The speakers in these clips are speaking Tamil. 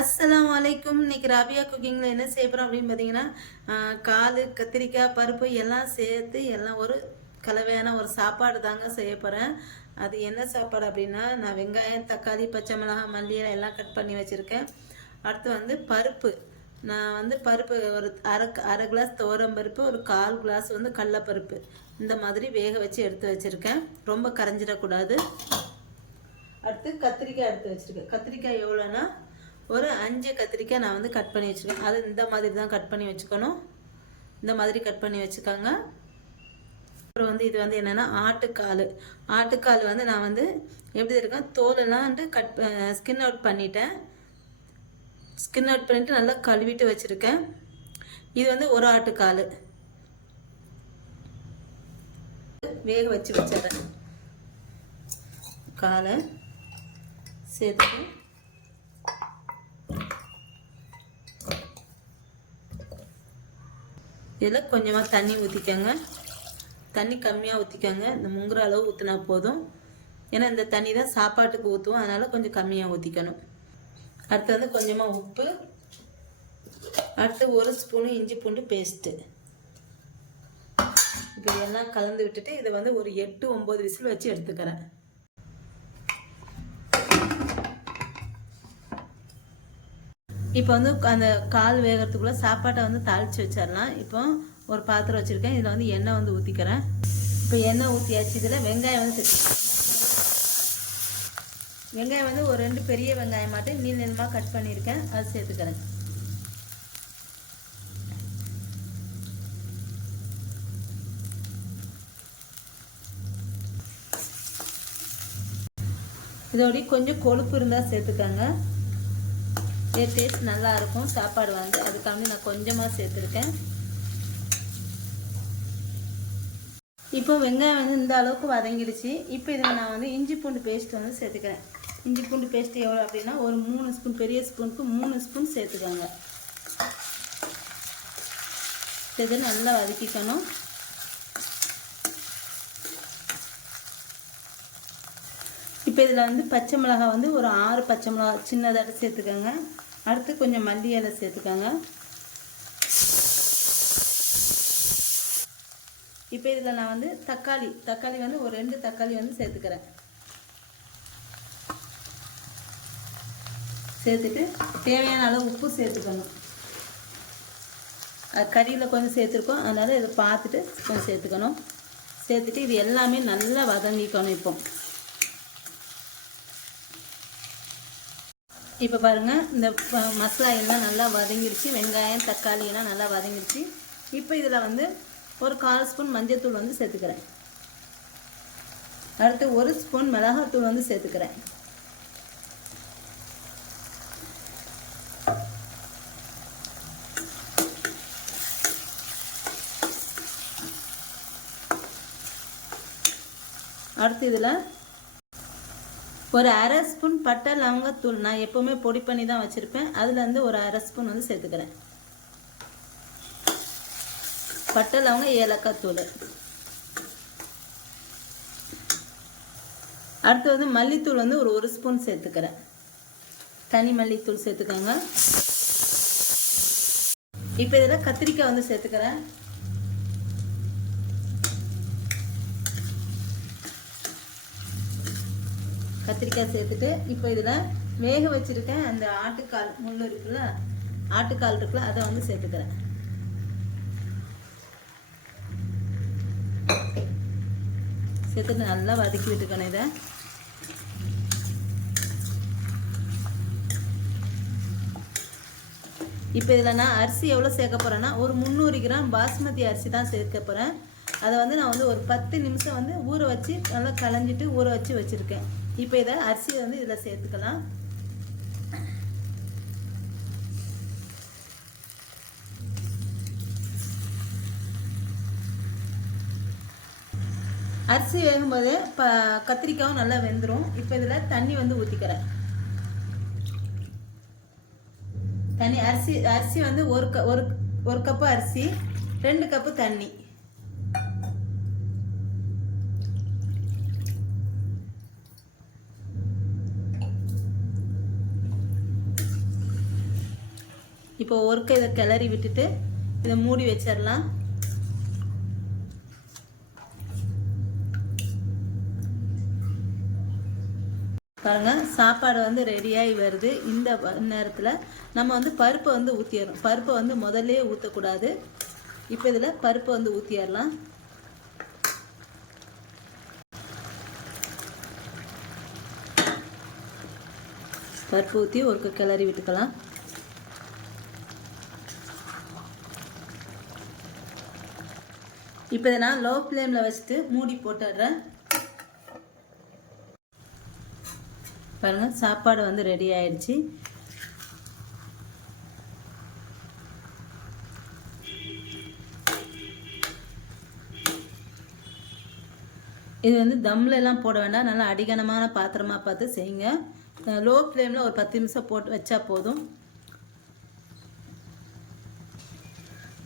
அஸ்லாம் வலைக்கும் இன்னைக்கு ராபியா குக்கிங்கில் என்ன செய்ய போகிறோம் அப்படின்னு பார்த்தீங்கன்னா கால் கத்திரிக்காய் பருப்பு எல்லாம் சேர்த்து எல்லாம் ஒரு கலவையான ஒரு சாப்பாடு தாங்க செய்ய போகிறேன் அது என்ன சாப்பாடு அப்படின்னா நான் வெங்காயம் தக்காளி பச்சை மிளகாய் மல்லியில் எல்லாம் கட் பண்ணி வச்சுருக்கேன். அடுத்து வந்து பருப்பு. நான் வந்து பருப்பு ஒரு அரை அரை கிளாஸ் துவரம் பருப்பு ஒரு கால் கிளாஸ் வந்து கடலப்பருப்பு. இந்த மாதிரி வேக வச்சு எடுத்து வச்சுருக்கேன். ரொம்ப கரைஞ்சிடக்கூடாது. அடுத்து கத்திரிக்காய் எடுத்து வச்சுருக்கேன். கத்திரிக்காய் எவ்வளோன்னா ஒரு அஞ்சு கத்திரிக்காய் நான் வந்து கட் பண்ணி வச்சுருக்கேன். அது இந்த மாதிரி தான் கட் பண்ணி வச்சுக்கணும். இந்த மாதிரி கட் பண்ணி வச்சுக்கோங்க. அப்புறம் வந்து இது வந்து என்னென்னா ஆட்டுக்கால். ஆட்டுக்கால் வந்து நான் வந்து எப்படி இருக்கேன் தோலெல்லாம் வந்து கட் ஸ்கின் அவுட் பண்ணிட்டேன். ஸ்கின் அவுட் பண்ணிவிட்டு நல்லா கழுவிட்டு வச்சுருக்கேன். இது வந்து ஒரு ஆட்டுக்கால். வேக வச்சு வச்சிடுறேன். காலை சேர்த்து இதில் கொஞ்சமாக தண்ணி ஊற்றிக்கோங்க. தண்ணி கம்மியாக ஊற்றிக்கோங்க. இந்த முங்குற அளவு ஊற்றினா போதும். ஏன்னா இந்த தண்ணி தான் சாப்பாட்டுக்கு ஊற்றுவோம். அதனால் கொஞ்சம் கம்மியாக ஊற்றிக்கணும். அடுத்து வந்து கொஞ்சமாக உப்பு. அடுத்து ஒரு ஸ்பூனு இஞ்சி பூண்டு பேஸ்ட்டு. இப்போ எல்லாம் கலந்து விட்டுட்டு இதை வந்து ஒரு எட்டு ஒம்பது விசில் வச்சு எடுத்துக்கிறேன். இப்போ வந்து அந்த கால் வேகிறதுக்குள்ளே சாப்பாட்டை வந்து தாளித்து வச்சிடலாம் இப்போ ஒரு பாத்திரம் வச்சுருக்கேன். இதில் வந்து எண்ணெய் வந்து ஊற்றிக்கிறேன் இப்போ எண்ணெய் ஊற்றியாச்சு இதில் வெங்காயம் வந்து வெங்காயம் வந்து ஒரு ரெண்டு பெரிய வெங்காயம் மட்டும் நீள் நீளமாக கட் பண்ணியிருக்கேன். அது சேர்த்துக்கிறேன். இதோடய கொஞ்சம் கொழுப்பு இருந்தால் சேர்த்துக்கோங்க. டேஸ்ட் நல்லாயிருக்கும் சாப்பாடு வந்து அதுக்காண்டி நான் கொஞ்சமாக சேர்த்துருக்கேன். இப்போ வெங்காயம் வந்து இந்த அளவுக்கு வதங்கிடுச்சு. இப்போ இதில் நான் வந்து இஞ்சி பூண்டு பேஸ்ட் வந்து சேர்த்துக்கிறேன். இஞ்சி பூண்டு பேஸ்ட் எவ்வளோ அப்படின்னா ஒரு மூணு ஸ்பூன் பெரிய ஸ்பூனுக்கு மூணு ஸ்பூன் சேர்த்துக்கோங்க. சேர்த்து நல்லா வதக்கிக்கணும். இதில் வந்து பச்சை மிளகாய் வந்து ஒரு ஆறு பச்சை மிளகா சின்னதாக சேர்த்துக்கோங்க. அடுத்து கொஞ்சம் மல்லி இலை சேர்த்துக்கோங்க. இப்போ இதில் நான் வந்து தக்காளி தக்காளி வந்து ஒரு ரெண்டு தக்காளி வந்து சேர்த்துக்கிறேன். சேர்த்துட்டு தேவையான அளவு உப்பு சேர்த்துக்கணும். கறியில் கொஞ்சம் சேர்த்துருக்கோம். அதனால் இதை பார்த்துட்டு கொஞ்சம் சேர்த்துக்கணும். சேர்த்துட்டு இது எல்லாமே நல்லா வதங்கிக்கணும் இப்போ. இப்போ பாருங்கள் இந்த மசாலா எல்லாம் நல்லா வதங்கிடுச்சு வெங்காயம் தக்காளி எல்லாம் நல்லா வதங்கிடுச்சு இப்போ இதில் வந்து ஒரு கால் ஸ்பூன் மஞ்சள்தூள் வந்து சேர்த்துக்கிறேன். அடுத்து ஒரு ஸ்பூன் மிளகாத்தூள் வந்து சேர்த்துக்கிறேன். அடுத்து இதில் ஒரு அரை ஸ்பூன் பட்டை லவங்கத்தூள் நான் எப்போவுமே பொடி பண்ணி தான் வச்சுருப்பேன். அதில் வந்து ஒரு அரை ஸ்பூன் வந்து சேர்த்துக்கிறேன். பட்டை லவங்க ஏலக்காய் தூள். அடுத்து வந்து மல்லித்தூள் வந்து ஒரு ஒரு ஸ்பூன் சேர்த்துக்கிறேன். தனி மல்லித்தூள் சேர்த்துக்கோங்க. இப்போ இதில் கத்திரிக்காய் வந்து சேர்த்துக்கிறேன். கத்திரிக்காய் சேர்த்துட்டு இப்போ இதில் வேக வச்சுருக்கேன் அந்த ஆட்டுக்கால் முள் இருக்குல்ல ஆட்டுக்கால் இருக்குல்ல அதை வந்து சேர்த்துக்கிறேன். சேர்த்துட்டு நல்லா வதக்கி விட்டுக்கணும் இதை. இப்போ இதில் நான் அரிசி எவ்வளோ சேர்க்க போகிறேன்னா ஒரு முந்நூறு கிராம் பாஸ்மதி அரிசி தான் சேர்க்க போகிறேன் அதை வந்து நான் வந்து ஒரு பத்து நிமிஷம் வந்து ஊற வச்சு நல்லா களைஞ்சிட்டு ஊற வச்சு வச்சுருக்கேன். இப்போ இதை அரிசியை வந்து இதில் சேர்த்துக்கலாம். அரிசி வேகும்போது இப்போ கத்திரிக்காயும் நல்லா வெந்துடும் இப்போ இதில் தண்ணி வந்து ஊற்றிக்கிறேன் தண்ணி அரிசி அரிசி வந்து ஒரு க ஒரு ஒரு கப்பு அரிசி ரெண்டு கப்பு தண்ணி. இப்போ ஒர்க்கை இதை கிளறி விட்டுட்டு இதை மூடி வச்சிடலாம். பாருங்க சாப்பாடு வந்து ரெடியாகி வருது. இந்த நேரத்தில் நம்ம வந்து பருப்பை வந்து ஊற்றிடணும் பருப்பை வந்து முதல்லே ஊற்றக்கூடாது இப்போ இதில் பருப்பை வந்து ஊற்றிடலாம் பருப்பு ஊற்றி ஒரு கிளறி விட்டுக்கலாம். இப்போ இதை நான் லோ ஃப்ளேமில் வச்சுட்டு மூடி போட்டுடுறேன். பாருங்கள் சாப்பாடு வந்து ரெடி ஆயிடுச்சு. இது வந்து தம்ல எல்லாம் போட வேண்டாம். நல்லா அடிகனமான பாத்திரமாக பார்த்து செய்யுங்க. லோ ஃப்ளேமில் ஒரு பத்து நிமிஷம் போட்டு வச்சா போதும்.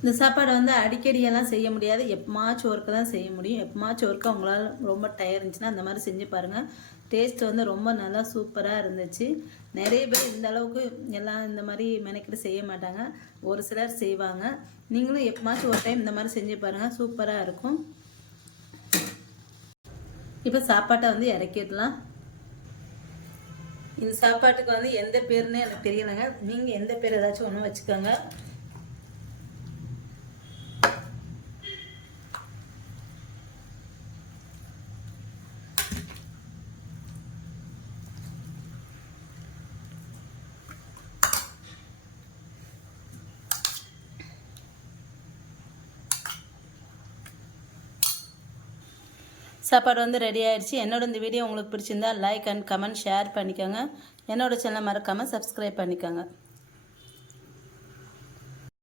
இந்த சாப்பாடை வந்து அடிக்கடி எல்லாம் செய்ய முடியாது. எப்பமாச்சும் ஒர்க்கை தான் செய்ய முடியும். எப்பமாச்சும் ஒர்க்கு உங்களால் ரொம்ப டயர் இருந்துச்சுன்னா அந்த மாதிரி செஞ்சு பாருங்கள் டேஸ்ட் வந்து ரொம்ப நல்லா சூப்பராக இருந்துச்சு. நிறைய பேர் இந்த அளவுக்கு எல்லாம் இந்த மாதிரி மெனக்கிட்டு செய்ய மாட்டாங்க. ஒரு சிலர் செய்வாங்க. நீங்களும் எப்பமாச்சும் ஒரு டைம் இந்த மாதிரி செஞ்சு பாருங்கள் சூப்பராக இருக்கும். இப்போ சாப்பாட்டை வந்து இறக்கிடலாம். இந்த சாப்பாட்டுக்கு வந்து எந்த பேருன்னு எனக்கு தெரியலைங்க. நீங்கள் எந்த பேர் ஏதாச்சும் ஒன்று வச்சுக்கோங்க. சாப்பாடு வந்து ரெடி ஆயிடுச்சு என்னோட இந்த வீடியோ உங்களுக்கு பிடிச்சிருந்தா லைக் அண்ட் கமெண்ட் ஷேர் பண்ணிக்கோங்க. என்னோட சேனலை மறக்காமல் சப்ஸ்கிரைப் பண்ணிக்கோங்க.